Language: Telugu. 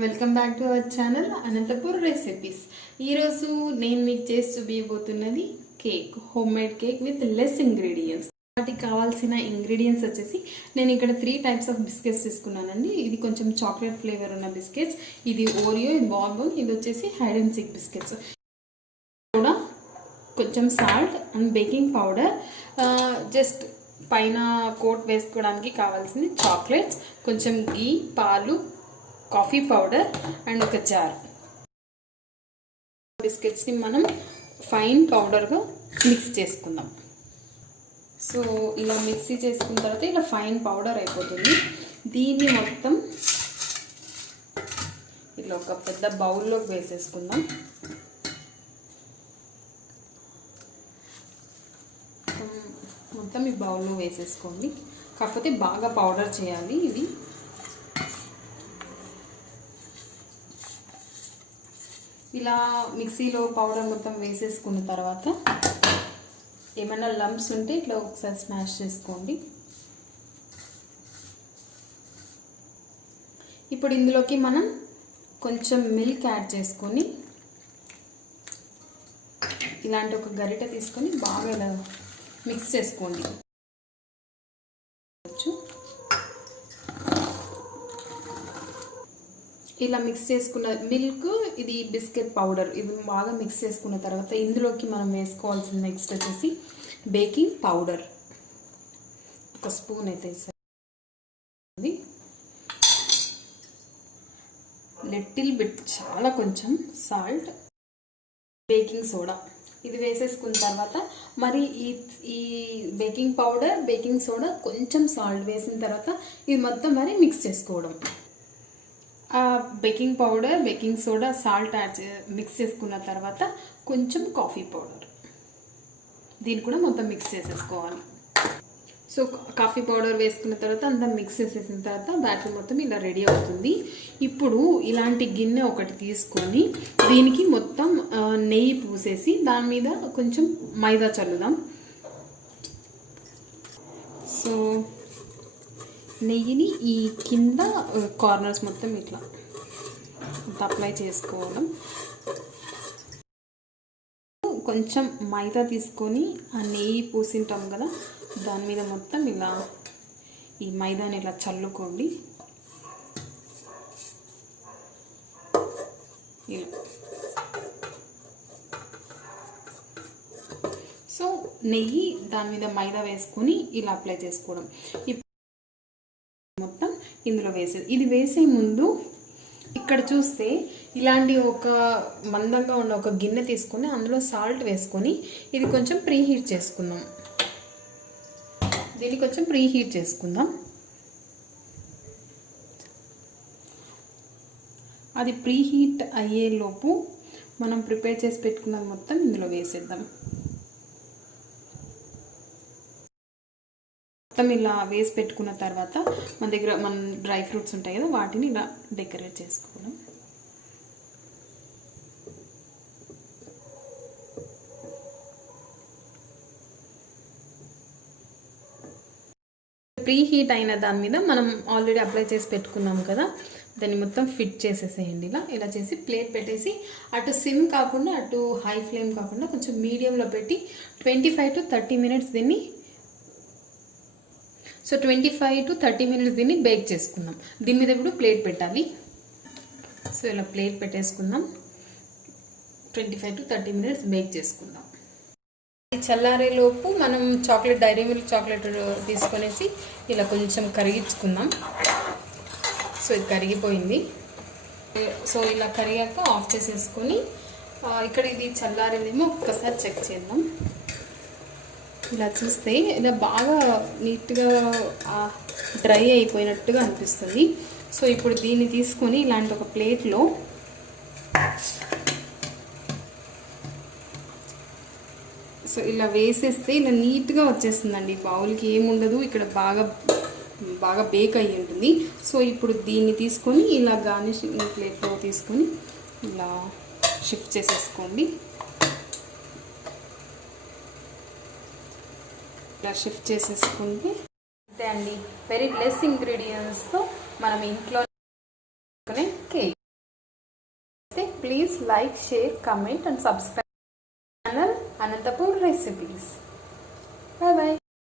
Welcome back to our channel Anantapur recipes. ఈరోజు నేను మీకు చేసి చూపించబోతున్నది cake, home made cake with less ingredients. వాటికి కావాల్సిన ఇంగ్రీడియంట్స్ వచ్చేసి నేను ఇక్కడ 3 టైప్స్ ఆఫ్ బిస్కెట్స్ తీసుకున్నానండి. ఇది కొంచెం చాక్లెట్ ఫ్లేవర్ ఉన్న బిస్కెట్స్, ఇది ఓరియో, ఇది బార్బన్, ఇది వచ్చేసి హైడ్ అండ్ సీక్ బిస్కెట్స్. కూడా కొంచెం salt and baking powder, just పైన కోట్ వేసుకోవడానికి కావాల్సింది చాక్లెట్స్, కొంచెం గీ, పాలు, కాఫీ పౌడర్ అండ్ ఒక జార్. బిస్కెట్స్ని మనం ఫైన్ పౌడర్గా మిక్స్ చేసుకుందాం. సో ఇలా మిక్సీ చేసుకున్న తర్వాత ఇలా ఫైన్ పౌడర్ అయిపోతుంది. దీన్ని మొత్తం ఇలా ఒక పెద్ద బౌల్లోకి వేసేసుకుందాం. మొత్తం ఈ బౌల్లో వేసేసుకోండి. కాకపోతే బాగా పౌడర్ చేయాలి. ఇది ఇలా మిక్సీలో పౌడర్ మొత్తం వేసేసుకున్న తర్వాత ఏమైనా లంప్స్ ఉంటే ఇట్లా ఒకసారి స్మాష్ చేసుకోండి. ఇప్పుడు ఇందులోకి మనం కొంచెం మిల్క్ యాడ్ చేసుకొని ఇలాంటి ఒక గరిటె తీసుకొని బాగా ఇలా మిక్స్ చేసుకోండి. ఇలా మిక్స్ చేసుకున్న మిల్క్, ఇది బిస్కెట్ పౌడర్, ఇది బాగా మిక్స్ చేసుకున్న తర్వాత ఇందులోకి మనం వేసుకోవాల్సిన నెక్స్ట్ వచ్చేసి బేకింగ్ పౌడర్. ఒక స్పూన్ అయితే వేసేది, లిటిల్ బిట్, చాలా కొంచెం సాల్ట్, బేకింగ్ సోడా. ఇది వేసేసుకున్న తర్వాత మరి ఈ బేకింగ్ పౌడర్, బేకింగ్ సోడా, కొంచెం సాల్ట్ వేసిన తర్వాత ఇది మొత్తం మరి మిక్స్ చేసుకోవడం. Baking powder, baking soda, salt mix చేసుకున్న తర్వాత కొంచెం కాఫీ పౌడర్, దీన్ని కూడా మొత్తం మిక్స్ చేసేసుకోవాలి. సో కాఫీ పౌడర్ వేసుకున్న తర్వాత అంతా మిక్స్ చేసేసిన తర్వాత బ్యాటర్ మొత్తం ఇలా రెడీ అవుతుంది. ఇప్పుడు ఇలాంటి గిన్నె ఒకటి తీసుకొని దీనికి మొత్తం నెయ్యి పూసేసి దాని మీద కొంచెం మైదా చల్లుదాం. సో నెయ్యిని ఈ కింద కార్నర్స్ మొత్తం ఇట్లా అప్లై చేసుకోవడం. కొంచెం మైదా తీసుకొని ఆ నెయ్యి పూసింటాం కదా, దాని మీద మొత్తం ఇలా ఈ మైదాని ఇలా చల్లుకోండి. ఇలా సో నెయ్యి దాని మీద మైదా వేసుకొని ఇలా అప్లై చేసుకోవడం. మొత్తం ఇందులో వేసేది. ఇది వేసే ముందు ఇక్కడ చూస్తే ఇలాంటి ఒక మందంగా ఉన్న ఒక గిన్నె తీసుకొని అందులో సాల్ట్ వేసుకొని ఇది కొంచెం ప్రీ హీట్ చేసుకుందాం. దీన్ని కొంచెం ప్రీ హీట్ చేసుకుందాం. అది ప్రీ హీట్ అయ్యేలోపు మనం ప్రిపేర్ చేసి పెట్టుకున్నది మొత్తం ఇందులో వేసేద్దాం. మొత్తం ఇలా వేసి పెట్టుకున్న తర్వాత మన దగ్గర మన డ్రై ఫ్రూట్స్ ఉంటాయి కదా, వాటిని ఇలా డెకరేట్ చేసుకోవడం. ప్రీ హీట్ అయిన దాని మీద మనం ఆల్రెడీ అప్లై చేసి పెట్టుకున్నాం కదా, దాన్ని మొత్తం ఫిట్ చేసేసేయండి. ఇలా చేసి ప్లేట్ పెట్టేసి అటు సిమ్ కాకుండా అటు హై ఫ్లేమ్ కాకుండా కొంచెం మీడియంలో పెట్టి 25 to 30 మినిట్స్ దీన్ని 25 to 30 మినిట్స్ దీన్ని బేక్ చేసుకుందాం. దీని మీద ఇప్పుడు ప్లేట్ పెట్టాలి. సో ఇలా ప్లేట్ పెట్టేసుకుందాం. 25 to 30 మినిట్స్ బేక్ చేసుకుందాం. చల్లారేలోపు మనం చాక్లెట్, డైరీ మిల్క్ చాక్లెట్ తీసుకొనేసి ఇలా కొంచెం కరిగించుకుందాం. సో ఇది కరిగిపోయింది. సో ఇలా కరిగాక ఆఫ్ చేసేసుకొని ఇక్కడ ఇది చల్లారేదేమో ఒక్కసారి చెక్ చేద్దాం. ఇలా చూస్తే ఇలా బాగా నీట్గా డ్రై అయిపోయినట్టుగా అనిపిస్తుంది. సో ఇప్పుడు దీన్ని తీసుకొని ఇలాంటి ఒక ప్లేట్లో సో ఇలా వేసేస్తే ఇలా నీట్గా వచ్చేస్తుందండి. బౌల్కి ఏముండదు, ఇక్కడ బాగా బేక్ అయ్యి ఉంటుంది. సో ఇప్పుడు దీన్ని తీసుకొని ఇలా గార్నిషింగ్ ప్లేట్లో తీసుకొని ఇలా షిఫ్ట్ చేసేసుకోండి. ఇలా షిఫ్ట్ చేసేసుకుంటే అంతే అండి. వెరీ లెస్ ఇంగ్రీడియంట్స్తో మనం ఇంట్లో cake. like, share, comment and subscribe to the channel Anantapur Recipes. Bye bye.